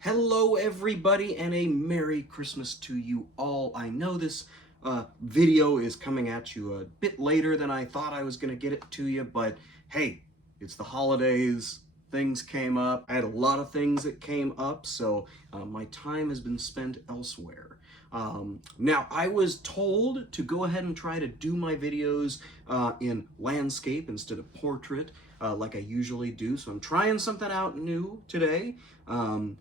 Hello everybody and a Merry Christmas to you all. I know this video is coming at you a bit later than I thought I was going to get it to you, but hey, it's the holidays, things came up. I had a lot of things that came up, so my time has been spent elsewhere. Now, I was told to go ahead and try to do my videos in landscape instead of portrait, like I usually do. So I'm trying something out new today. But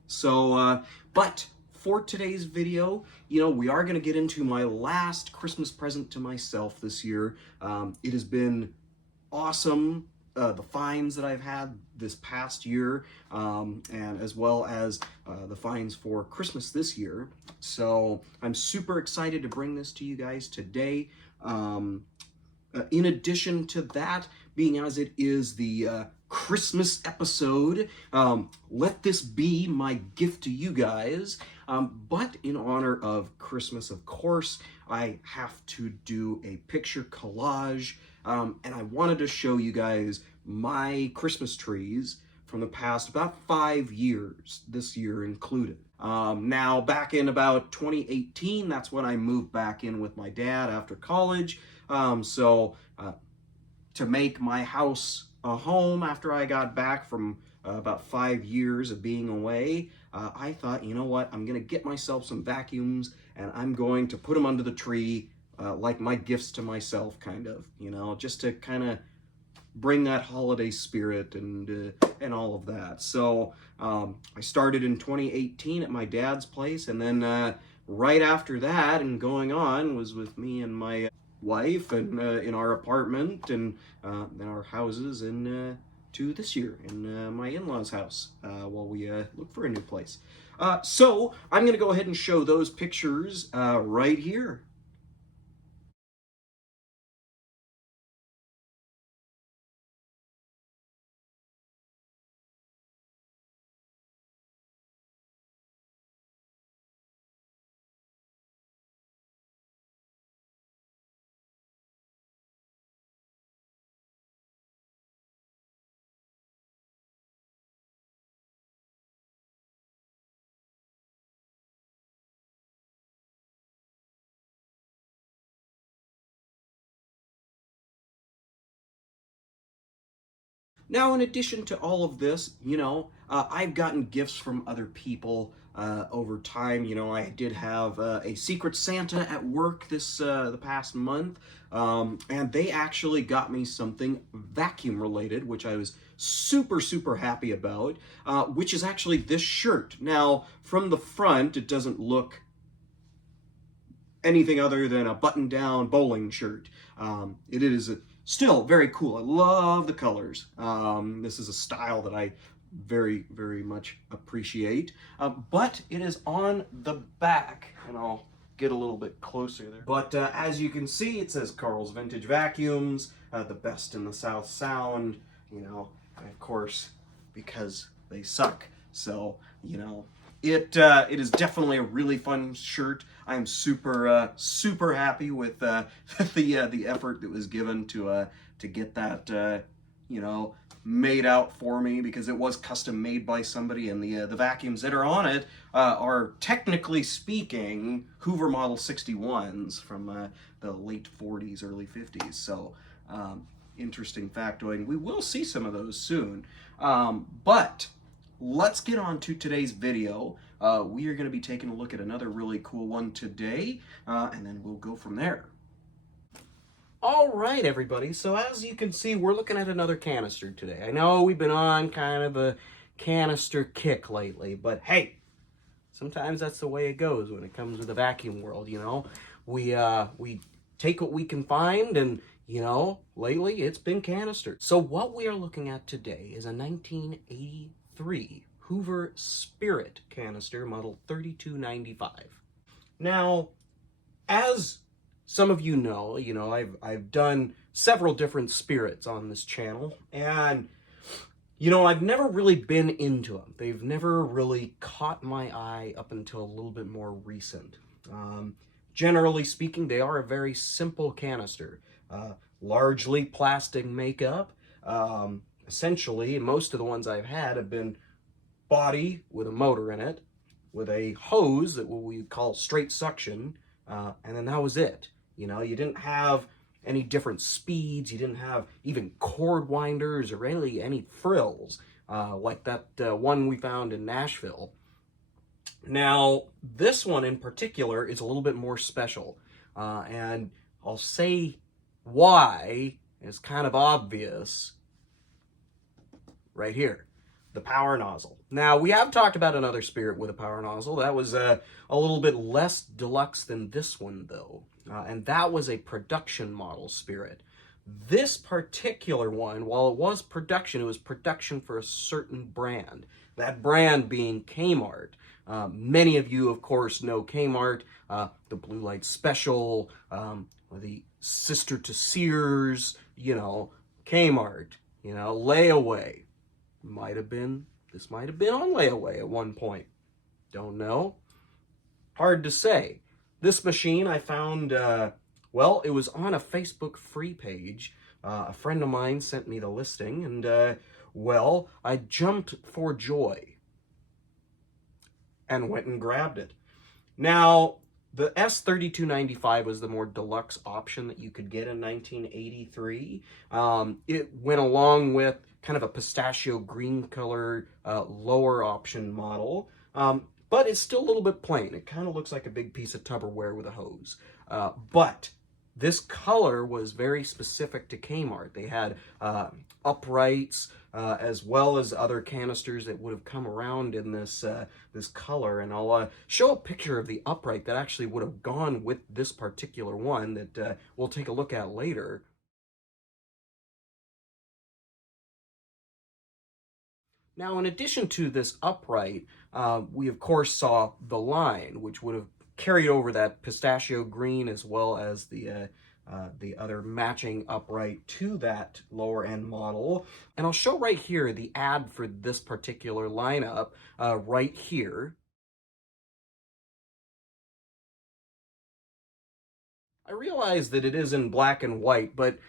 for today's video, we are going to get into my last Christmas present to myself this year. It has been awesome. The finds that I've had this past year, and as well as the finds for Christmas this year. So I'm super excited to bring this to you guys today. In addition to that, being as it is the Christmas episode, let this be my gift to you guys. But in honor of Christmas, of course, I have to do a picture collage. And I wanted to show you guys my Christmas trees from the past about 5 years, this year included. Now, back in about 2018, that's when I moved back in with my dad after college. To make my house a home after I got back from about 5 years of being away, I thought, you know what, I'm going to get myself some vacuums and I'm going to put them under the tree, like my gifts to myself, kind of, just to kind of bring that holiday spirit and all of that. So I started in 2018 at my dad's place, and then right after that and going on was with me and my wife and in our apartment and in our houses and to this year in my in-laws' house while we look for a new place. So I'm going to go ahead and show those pictures right here. Now, in addition to all of this, I've gotten gifts from other people over time. I did have a Secret Santa at work the past month, and they actually got me something vacuum related, which I was super, super happy about, which is actually this shirt. Now, from the front, it doesn't look anything other than a button-down bowling shirt. It is still very cool. I love the colors. This is a style that I very, very much appreciate. But it is on the back, and I'll get a little bit closer there. But as you can see, it says Carl's Vintage Vacuums, the best in the South Sound, and of course, because they suck. So, it is definitely a really fun shirt. I'm super super happy with the effort that was given to get that made out for me, because it was custom made by somebody, and the vacuums that are on it are, technically speaking, Hoover Model 61s from the late 40s, early 50s. So interesting factoid. We will see some of those soon. But let's get on to today's video. We are going to be taking a look at another really cool one today, and then we'll go from there. All right, everybody. So as you can see, we're looking at another canister today. I know we've been on kind of a canister kick lately, but hey, sometimes that's the way it goes when it comes to the vacuum world. We take what we can find, and lately it's been canisters. So what we are looking at today is a 1983 Hoover Spirit canister, model 3295. Now, as some of you know, I've done several different spirits on this channel, and I've never really been into them. They've never really caught my eye up until a little bit more recent. Generally speaking, they are a very simple canister, largely plastic makeup. Essentially, most of the ones I've had have been body with a motor in it, with a hose that we call straight suction, and then that was it. You know, you didn't have any different speeds, you didn't have even cord winders or really any frills like that one we found in Nashville. Now, this one in particular is a little bit more special, and I'll say why. It's kind of obvious right here. The power nozzle. Now, we have talked about another Spirit with a power nozzle. That was a little bit less deluxe than this one, though. And that was a production model Spirit. This particular one, while it was production for a certain brand. That brand being Kmart. Many of you, of course, know Kmart, the Blue Light Special, the sister to Sears, you know, Kmart, you know, layaway. This might have been on layaway at one point. Don't know. Hard to say. This machine I found, well, it was on a Facebook free page. A friend of mine sent me the listing, and, well, I jumped for joy and went and grabbed it. Now, the S3295 was the more deluxe option that you could get in 1983. It went along with kind of a pistachio green color lower option model, but it's still a little bit plain. It kind of looks like a big piece of Tupperware with a hose. But this color was very specific to Kmart. They had uprights as well as other canisters that would have come around in this this color. And I'll show a picture of the upright that actually would have gone with this particular one that we'll take a look at later. Now, in addition to this upright, we of course saw the line, which would have carried over that pistachio green as well as the other matching upright to that lower end model. And I'll show right here the ad for this particular lineup right here. I realize that it is in black and white, but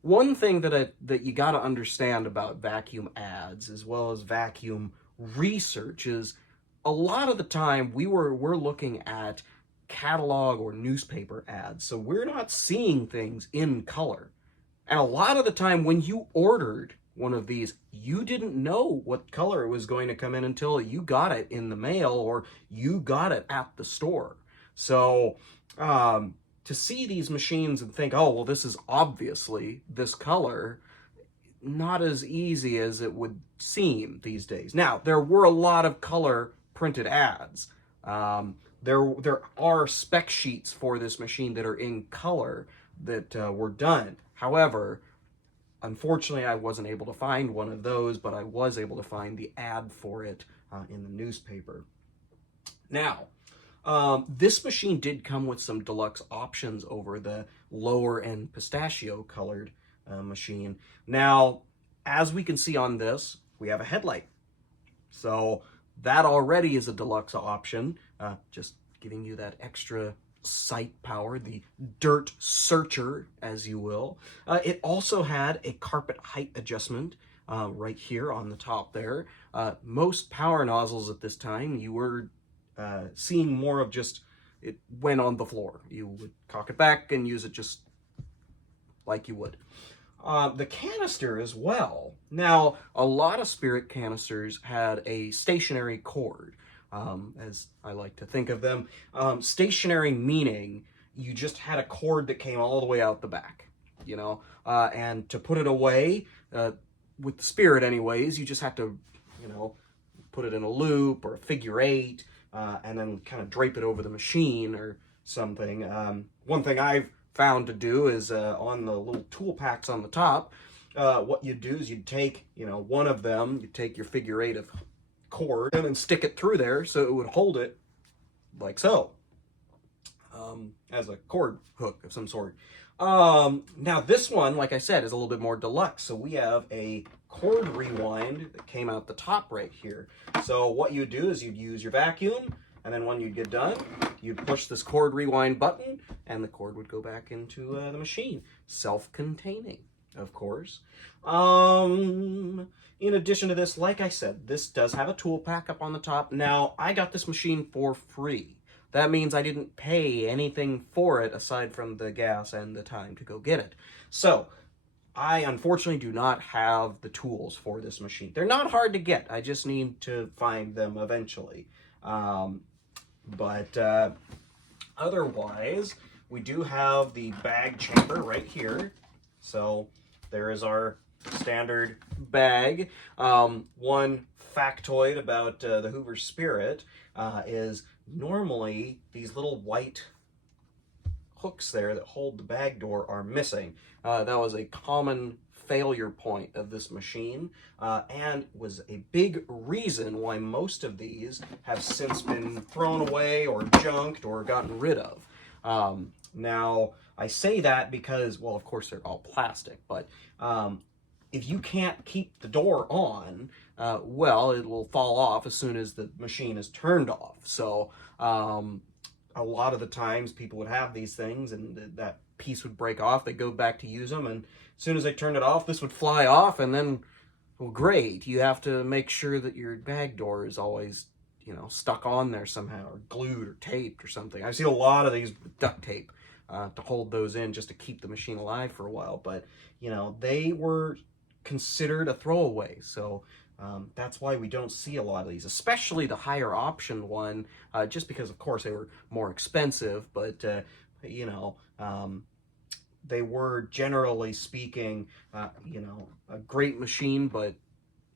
one thing that you got to understand about vacuum ads as well as vacuum research is a lot of the time we're looking at catalog or newspaper ads, so we're not seeing things in color. And a lot of the time when you ordered one of these, you didn't know what color it was going to come in until you got it in the mail or you got it at the store. So to see these machines and think, oh, well, this is obviously this color, not as easy as it would seem these days. Now, there were a lot of color printed ads. There are spec sheets for this machine that are in color that were done. However, unfortunately, I wasn't able to find one of those, but I was able to find the ad for it in the newspaper. Now, this machine did come with some deluxe options over the lower end pistachio colored machine. Now, as we can see on this, we have a headlight. So that already is a deluxe option, just giving you that extra sight power, the dirt searcher, as you will. It also had a carpet height adjustment right here on the top there. Most power nozzles at this time, you were seeing more of just, it went on the floor. You would cock it back and use it just like you would. The canister as well. Now, a lot of Spirit canisters had a stationary cord, as I like to think of them. Stationary meaning you just had a cord that came all the way out the back, you know, and to put it away, with the Spirit anyways, you just have to, you know, put it in a loop or a figure eight, and then kind of drape it over the machine or something. One thing I've found to do is on the little tool packs on the top, what you'd do is you'd take, you know, one of them, you'd take your figure eight of cord and stick it through there so it would hold it like so, as a cord hook of some sort. Now this one, like I said, is a little bit more deluxe. So we have a cord rewind that came out the top right here. So what you do is you'd use your vacuum, and then when you'd get done, you'd push this cord rewind button, and the cord would go back into the machine, self-containing. of course. In addition to this, like I said, this does have a tool pack up on the top. Now, I got this machine for free. That means I didn't pay anything for it aside from the gas and the time to go get it. So, I unfortunately do not have the tools for this machine. They're not hard to get. I just need to find them eventually. Otherwise, we do have the bag chamber right here. So there is our standard bag. One factoid about the Hoover Spirit is normally these little white hooks there that hold the bag door are missing. That was a common failure point of this machine and was a big reason why most of these have since been thrown away or junked or gotten rid of. Now, I say that because, well, of course they're all plastic, but if you can't keep the door on, well, it will fall off as soon as the machine is turned off. So a lot of the times people would have these things and that piece would break off. They'd go back to use them, and as soon as they turned it off, this would fly off, and then, well, great. You have to make sure that your bag door is always, you know, stuck on there somehow, or glued or taped or something. I've seen a lot of these with duct tape to hold those in just to keep the machine alive for a while, but, you know, they were considered a throwaway, so that's why we don't see a lot of these, especially the higher option one, just because, of course, they were more expensive, but, you know, they were, generally speaking, you know, a great machine, but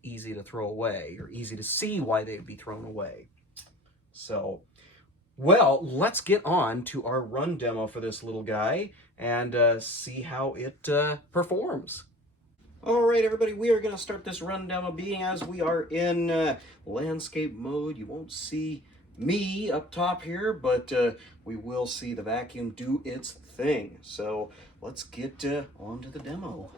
easy to throw away, or easy to see why they'd be thrown away. So, well, let's get on to our run demo for this little guy and see how it performs. All right, everybody, we are going to start this run demo. Being as we are in landscape mode, you won't see me up top here, but we will see the vacuum do its thing. So let's get on to the demo.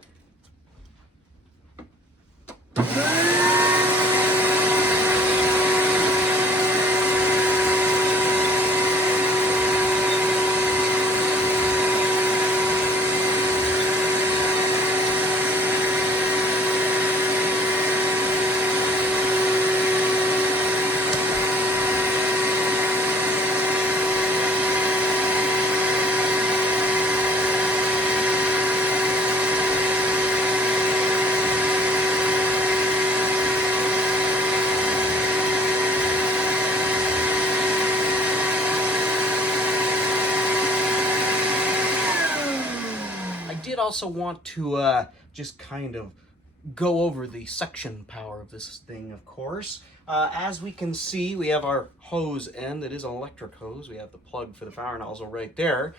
Also want to just kind of go over the suction power of this thing, of course. As we can see, we have our hose end. It is an electric hose. We have the plug for the fire nozzle right there.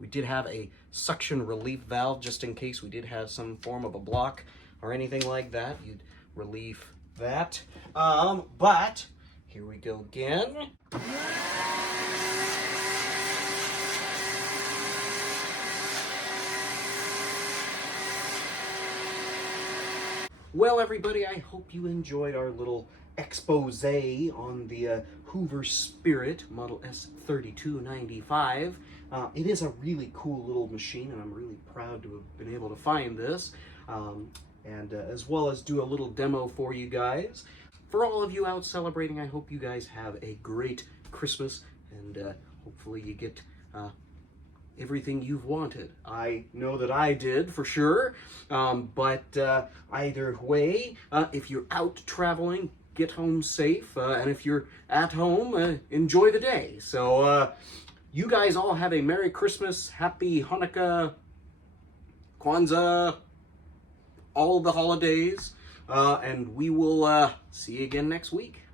We did have a suction relief valve just in case we did have some form of a block or anything like that. You'd relieve that. But here we go again. Well, everybody, I hope you enjoyed our little expose on the Hoover Spirit Model S3295. It is a really cool little machine, and I'm really proud to have been able to find this, and as well as do a little demo for you guys. For all of you out celebrating, I hope you guys have a great Christmas, and hopefully you get everything you've wanted. I know that I did, for sure, but either way, if you're out traveling, get home safe, and if you're at home, enjoy the day. So you guys all have a Merry Christmas, Happy Hanukkah, Kwanzaa, all the holidays, and we will see you again next week.